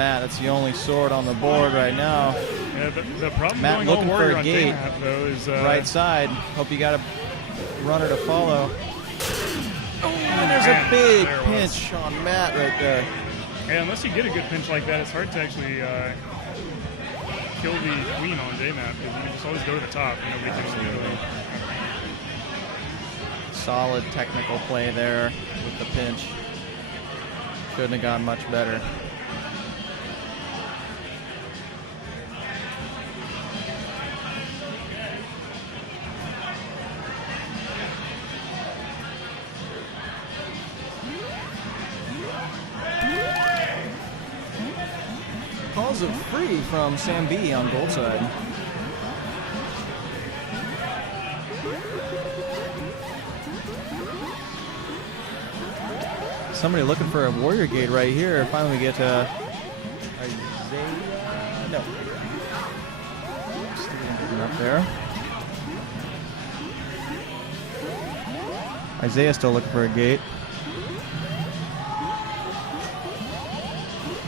Matt. That's the only sword on the board right now. Yeah, the problem Matt going looking all for warrior a on gate. J-Map, though, is Right side. Hope you got a runner to follow. Oh, and there's a big pinch on Matt right there. Yeah, unless you get a good pinch like that, it's hard to actually kill the queen on J-Map, because you can just always go to the top. Nobody can just really... Solid technical play there with the pinch. Couldn't have gone much better. Calls it free from Sam B on gold side. Somebody looking for a warrior gate right here. Finally we get Isaiah. No. Steven up there. Isaiah still looking for a gate.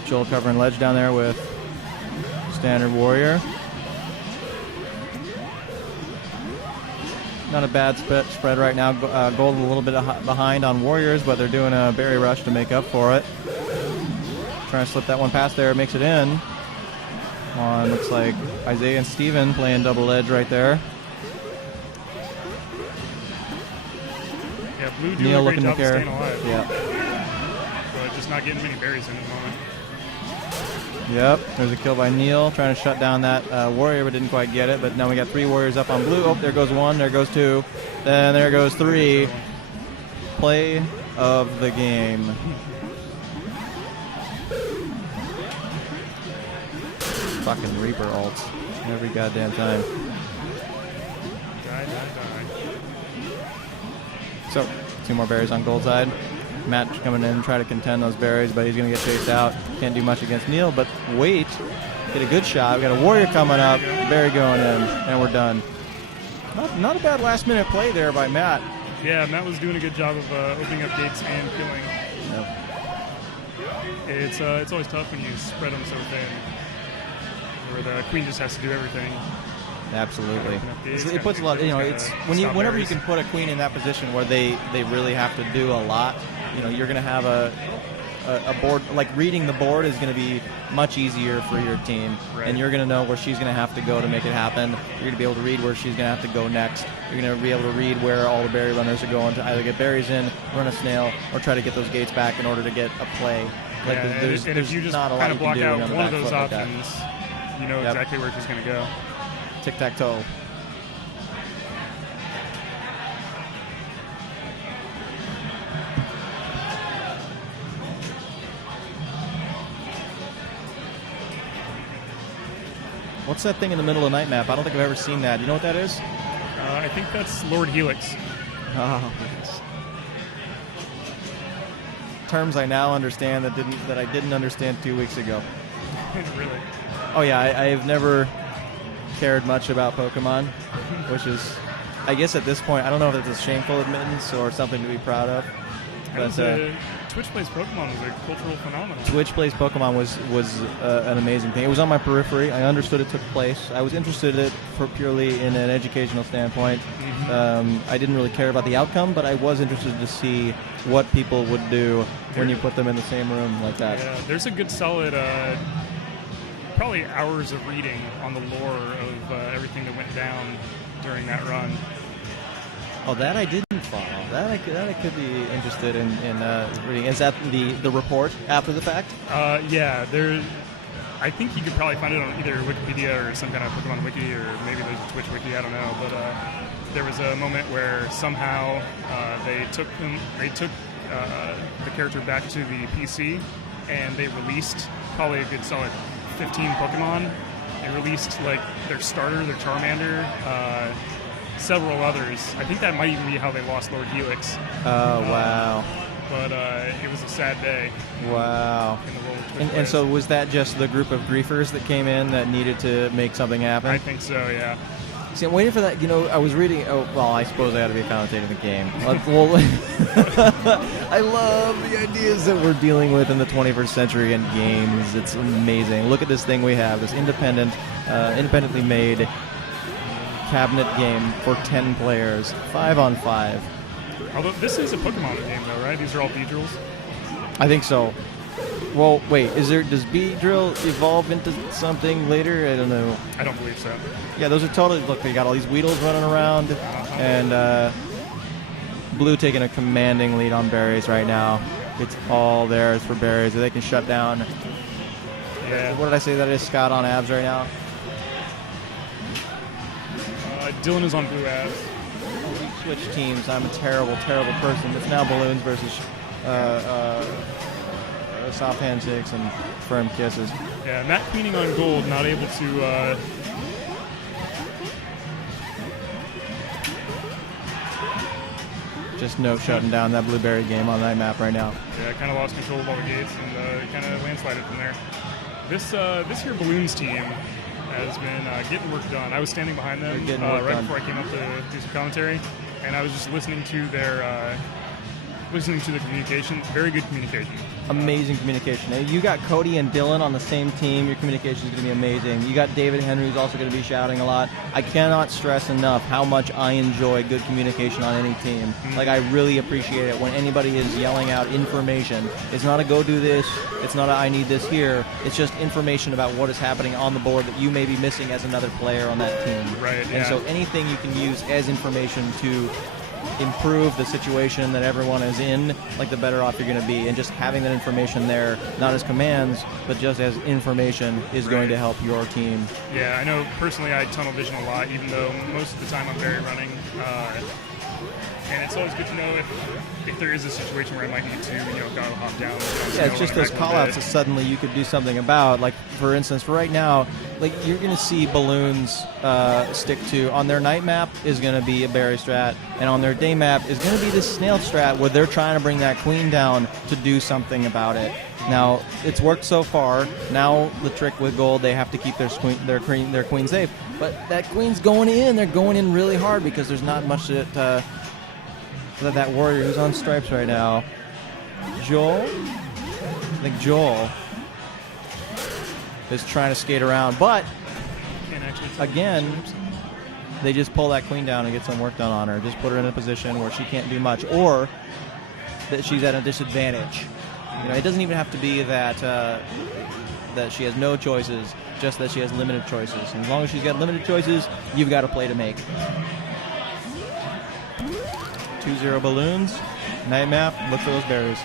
Joel covering ledge down there with standard warrior. Not a bad spread right now. Gold a little bit behind on warriors, but they're doing a berry rush to make up for it. Trying to slip that one past there, makes it in. On looks like Isaiah and Steven playing double edge right there. Yeah, blue doing Neil a great looking job to of care. staying alive. Yeah. But just not getting many berries in at the moment. Yep, there's a kill by Neil, trying to shut down that warrior, but didn't quite get it. But now we got 3 warriors up on blue. Oh, there goes 1, there goes 2, then there goes 3. Play of the game. Fucking Reaper ults every goddamn time. Die. So, 2 more berries on gold side. Matt coming in, try to contend those berries, but he's going to get chased out. Can't do much against Neil, but wait. Get a good shot. We got a warrior coming up, berry going in, and we're done. Not a bad last-minute play there by Matt. Yeah, Matt was doing a good job of opening up gates and killing. Yep. It's always tough when you spread them so thin, where the queen just has to do everything. Absolutely. It puts a lot. It's whenever you can put a queen in that position where they really have to do a lot. You're going to have a board, like reading the board is going to be much easier for your team, right. And you're going to know where she's going to have to go to make it happen. You're going to be able to read where she's going to have to go next. You're going to be able to read where all the berry runners are going to either get berries in, run a snail, or try to get those gates back in order to get a play. Like yeah, there's if you just not a lot kind you of can block do out on the one of back those foot like that. options, you know exactly where she's going to go. Tic-tac-toe. What's that thing in the middle of the night map? I don't think I've ever seen that. You know what that is? I think that's Lord Helix. Oh, yes. Terms I now understand that I didn't understand 2 weeks ago. Really? Oh yeah, I've never cared much about Pokemon, which is, I guess at this point, I don't know if it's a shameful admittance or something to be proud of. But Twitch Plays Pokemon was a cultural phenomenon. Twitch Plays Pokemon was an amazing thing. It was on my periphery. I understood it took place. I was interested in it for purely in an educational standpoint. I didn't really care about the outcome, but I was interested to see what people would do when you put them in the same room like that. Yeah, there's a good solid, probably hours of reading on the lore of everything that went down during that run. Oh, that I didn't follow. That I could be interested in reading. Is that the report after the fact? Yeah, I think you could probably find it on either Wikipedia or some kind of Pokemon wiki, or maybe there's a Twitch wiki. I don't know. But there was a moment where somehow they took the character back to the PC, and they released probably a good solid 15 Pokemon. They released like their starter, their Charmander. Several others. I think that might even be how they lost Lord Helix. Oh, wow. But it was a sad day. Wow. In the world of Twitch And so was that just the group of griefers that came in that needed to make something happen? I think so, yeah. See, I'm waiting for that. I was reading. I suppose I had to be commentating the game. Well, I love the idea ideas that we're dealing with in the 21st century in games. It's amazing. Look at this thing we have, this independently made cabinet game for 10 players, 5-on-5. Although this is a Pokemon game, though, right? These are all Beedrills? I think so. Well, wait, does Beedrill evolve into something later? I don't know. I don't believe so. Yeah, those are totally, look, they got all these Weedles running around, and Blue taking a commanding lead on berries right now. It's all theirs for berries. They can shut down. Yeah. What did I say that is? Scott on abs right now? Dylan is on Blue abs. We switched teams. I'm a terrible, terrible person. It's now Balloons versus soft handshakes and firm kisses. Yeah, Matt Queening on gold, not able to... Just no shutting down that blueberry game on that map right now. Yeah, kind of lost control of all the gates and kind of landslided from there. This here Balloons team has been getting work done. I was standing behind them right before I came up to do some commentary, and I was just listening to their communication. Very good communication. Amazing communication. You got Cody and Dylan on the same team. Your communication is going to be amazing. You got David Henry, who's also going to be shouting a lot. I cannot stress enough how much I enjoy good communication on any team. Mm-hmm. Like, I really appreciate it when anybody is yelling out information. It's not a go do this. It's not a I need this here. It's just information about what is happening on the board that you may be missing as another player on that team. Right. And so anything you can use as information to improve the situation that everyone is in, like, the better off you're going to be. And just having that information there, not as commands, but just as information, is going to help your team. Yeah, I know personally I tunnel vision a lot, even though most of the time I'm very running. And it's always good to know if there is a situation where I might need to, go hop down. Yeah, it's just those call-outs that suddenly you could do something about. Like, for instance, right now, like, you're going to see Balloons stick to, on their night map is going to be a berry strat, and on their day map is going to be this snail strat where they're trying to bring that queen down to do something about it. Now, it's worked so far. Now, the trick with gold, they have to keep their queen safe. But that queen's going in. They're going in really hard because there's not much that warrior who's on stripes right now. Joel? I think Joel is trying to skate around, but again, they just pull that queen down and get some work done on her. Just put her in a position where she can't do much, or that she's at a disadvantage. It doesn't even have to be that that she has no choices, just that she has limited choices. And as long as she's got limited choices, you've got a play to make. 2-0 Balloons. Night map. Look for those berries.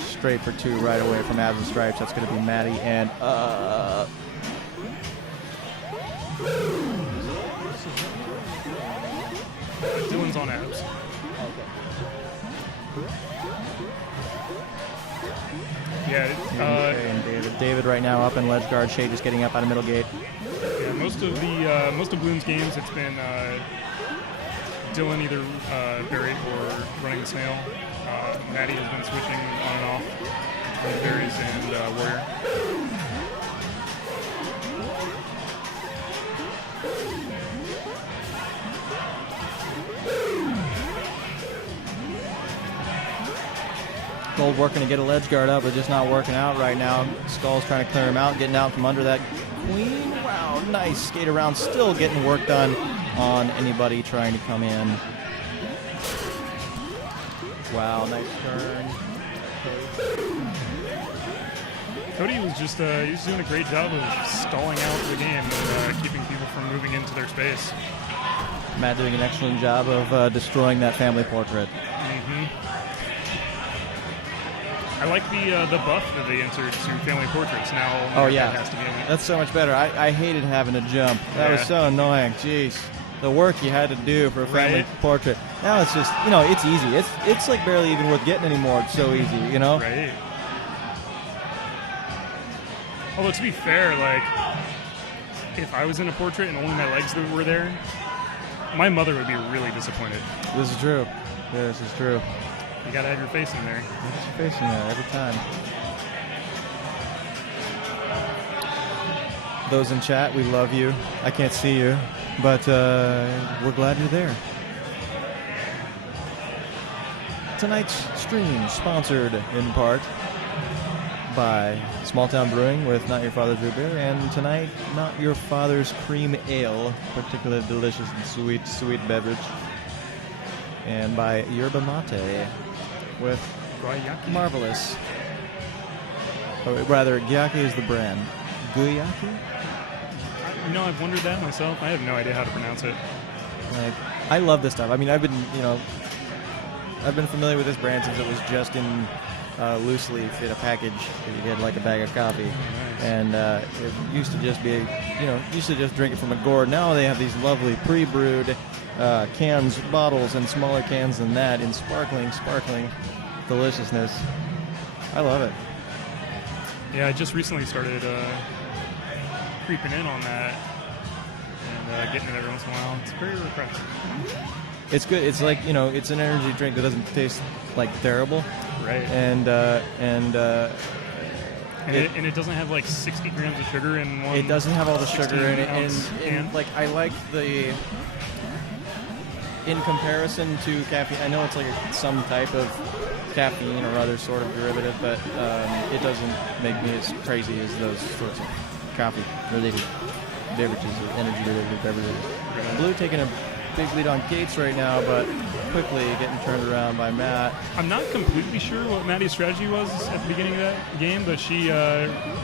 Straight for 2 right away from Abs and Stripes. That's going to be Maddie and Dylan's on Abs. Yeah. And David right now up in ledge guard. Shay just getting up out of middle gate. Yeah, most of Bloom's games, it's been Dylan either berry or running the snail. Maddie has been switching on and off with berries and warrior. Gold working to get a ledge guard up, but just not working out right now. Skull's trying to clear him out, getting out from under that queen. Wow, nice skate around, still getting work done on anybody trying to come in. Wow, nice turn. Cody was just he's doing a great job of stalling out the game and keeping people from moving into their space. Matt doing an excellent job of destroying that family portrait. Mm-hmm. I like the buff that they entered to family portraits now. Oh yeah, has to be in it. That's so much better. I hated having to jump. That was so annoying. Jeez, the work you had to do for a family portrait. Now it's just, it's easy. It's like barely even worth getting anymore. It's so easy, Right. Although to be fair, like, if I was in a portrait and only my legs were there, my mother would be really disappointed. This is true. This is true. You gotta have your face in there. Get your face in there every time. Those in chat, we love you. I can't see you. But we're glad you're there. Tonight's stream sponsored in part by Small Town Brewing with Not Your Father's Root Beer, and tonight, Not Your Father's Cream Ale, particularly delicious and sweet beverage, and by Yerba Mate with Guayaki. marvelous. Or rather, Gyaki is the brand. Guayaki? I've wondered that myself. I have no idea how to pronounce it. Like, I love this stuff. I mean, I've been familiar with this brand since it was just in loose leaf in a package that you get like a bag of coffee. Nice. And it used to just be, used to just drink it from a gourd. Now they have these lovely pre-brewed cans, bottles, and smaller cans than that in sparkling deliciousness. I love it. Yeah, I just recently started creeping in on that and getting it every once in a while. It's very refreshing. It's good. It's like, it's an energy drink that doesn't taste like terrible. Right. And it doesn't have like 60 grams of sugar in one. It doesn't have all the sugar in it. And like, I like in comparison to caffeine, I know it's like some type of caffeine or other sort of derivative, but it doesn't make me as crazy as those sorts of coffee-related beverages or energy-related beverages. Blue taking a big lead on Gates right now, but quickly getting turned around by Matt. I'm not completely sure what Maddie's strategy was at the beginning of that game, but she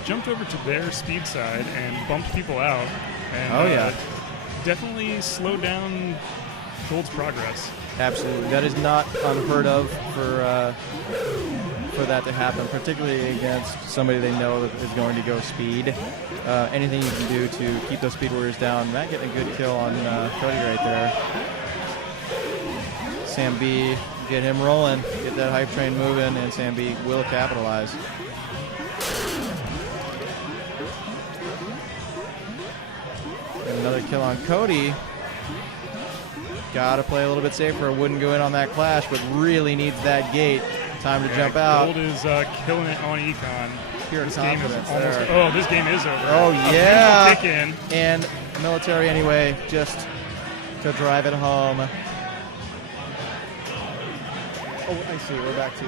jumped over to their speed side and bumped people out. And, definitely slowed down Gold's progress. Absolutely. That is not unheard of for that to happen, particularly against somebody they know that is going to go speed. Anything you can do to keep those speed warriors down. Matt getting a good kill on Cody right there. Sam B, get him rolling, get that hype train moving, and Sam B will capitalize. And another kill on Cody. Got to play a little bit safer. Wouldn't go in on that clash, but really needs that gate. Time to jump out. Gold is killing it on Econ. Pure This confidence game is there. this game is over. Oh, A yeah. kick in. And military anyway, just to drive it home. Oh, I see. We're back to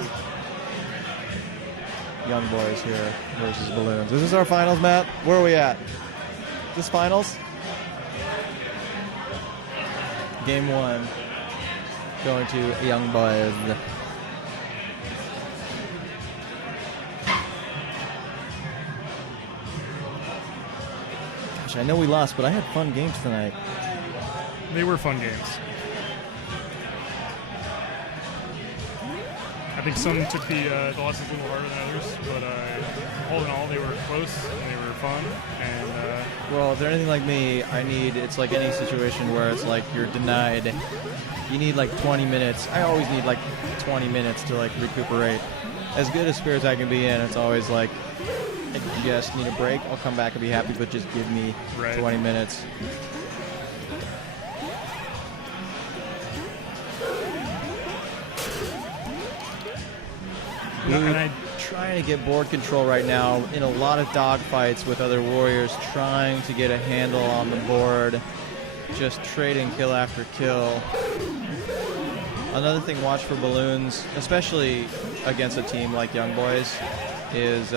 Young Boys here versus Balloons. Is this our finals, Matt? Where are we at? This finals? Game 1. Going to Young Boys. Gosh, I know we lost, but I had fun games tonight. They were fun games. I think some took the losses a little harder than others, but all in all, they were close and they were fun. And well, if they're anything like me, it's like any situation where it's like you're denied. You need like 20 minutes. I always need like 20 minutes to like recuperate. As good a spirit as I can be in, it's always like, I just need a break. I'll come back and be happy, but just give me 20 minutes. Blue trying to get board control right now in a lot of dogfights with other warriors, trying to get a handle on the board, just trading kill after kill. Another thing, watch for Balloons, especially against a team like Young Boys, is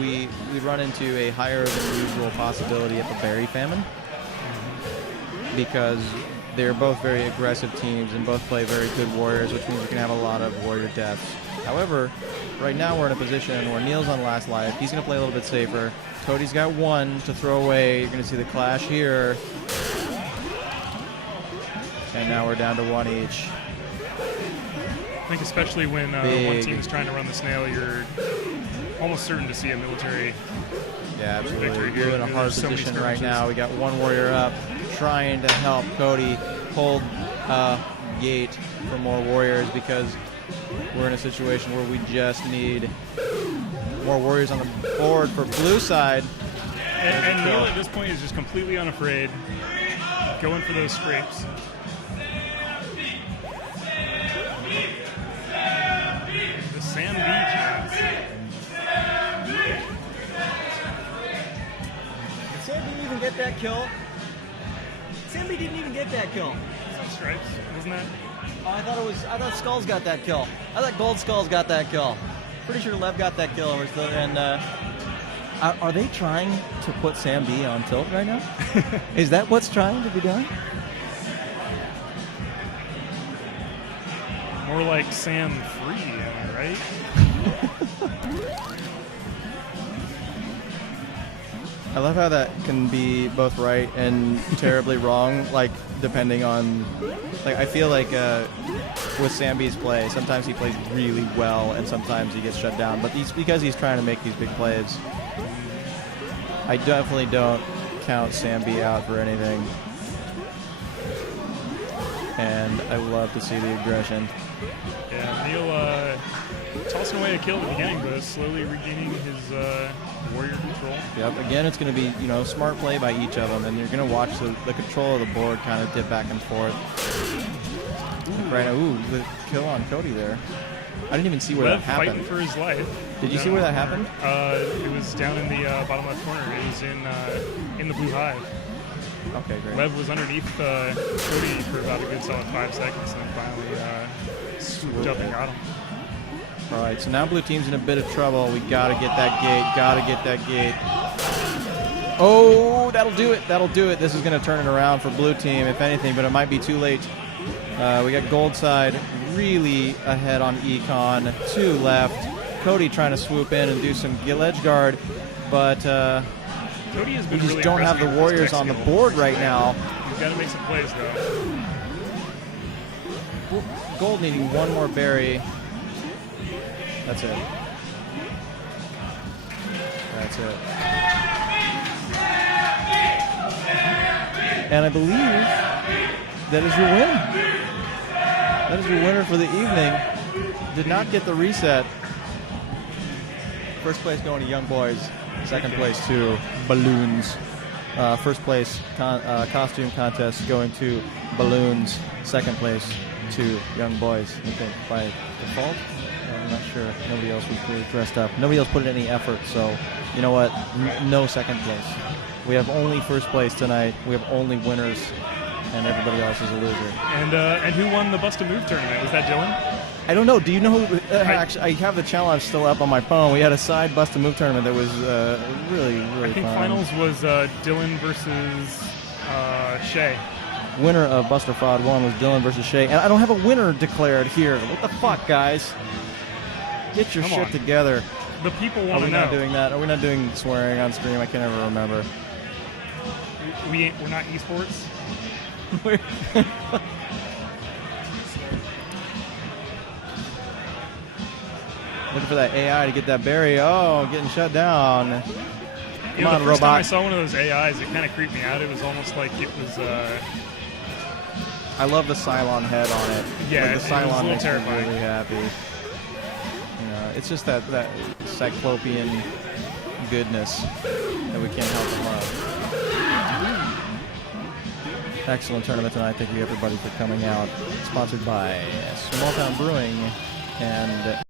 we run into a higher than usual possibility of a berry famine because they're both very aggressive teams and both play very good warriors, which means you can have a lot of warrior deaths. However, right now we're in a position where Neil's on last life. He's going to play a little bit safer. Cody's got one to throw away. You're going to see the clash here. And now we're down to one each. I think especially when one team is trying to run the snail, you're almost certain to see a military absolutely. victory here. We're in a hard position right now. We got one warrior up trying to help Cody hold gate for more warriors because we're in a situation where we just need more warriors on the board for blue side. And Neil at this point is just completely unafraid, going for those scrapes. The Sam Beach. Did Sam even get that kill? kill? Is that Stripes? Wasn't that? Oh, I thought Skulls got that kill. I thought Gold Skulls got that kill. Pretty sure Lev got that kill. Are they trying to put Sam B on tilt right now? Is that what's trying to be done? More like Sam Free, am I right? I love how that can be both right and terribly wrong, like depending on, like I feel like with Sambi's play, sometimes he plays really well and sometimes he gets shut down, but because he's trying to make these big plays. I definitely don't count Sambi out for anything, and I love to see the aggression. Yeah, Neil tossing away a kill at the beginning, but slowly regaining his warrior control. Yep. Again, it's going to be smart play by each of them, and you're going to watch the control of the board kind of dip back and forth. Right now, the kill on Cody there. I didn't even see where Lev that happened. fighting for his life. Did you see where that happened? It was down in the bottom left corner. It was in the blue hive. Okay, great. Lev was underneath Cody for about a good solid 5 seconds, and then finally swooped up and got him. All right, so now blue team's in a bit of trouble. We got to get that gate. Got to get that gate. Oh, that'll do it. That'll do it. This is going to turn it around for blue team, if anything, but it might be too late. We got gold side really ahead on Econ. 2 left. Cody trying to swoop in and do some ledge guard, but Cody has we been just really don't have the impressive with his warriors tech on the skills. board right now. He's got to make some plays, though. Gold needing one more berry. That's it. That's it. And I believe that is your win. That is your winner for the evening. Did not get the reset. First place going to Young Boys. Second place to Balloons. First place costume contest going to Balloons. Second place to Young Boys. I think by default. I'm not sure. Nobody else was really dressed up. Nobody else put in any effort. So, you know what? No second place. We have only first place tonight. We have only winners, and everybody else is a loser. And who won the Bust a Move tournament? Was that Dylan? I don't know. Do you know who? Actually, I have the challenge still up on my phone. We had a side Bust a Move tournament that was really I think fun. finals was Dylan versus Shay. Winner of Buster Fraud 1 was Dylan versus Shay, and I don't have a winner declared here. What the fuck, guys? Get your Come shit on. together. The people Are want we to know. not doing that? Are we not doing swearing on stream? I can never remember. We're not esports. Looking for that AI to get that berry. Oh, getting shut down. Come on, The first time I robot. saw one of those AIs, it kind of creeped me out. It was almost like it was. I love the Cylon head on it. Yeah, Like, it the was a Cylon little makes me terrifying. really happy. It's just that cyclopean goodness that we can't help but love. Excellent tournament tonight. Thank you everybody for coming out. Sponsored by Small Town Brewing and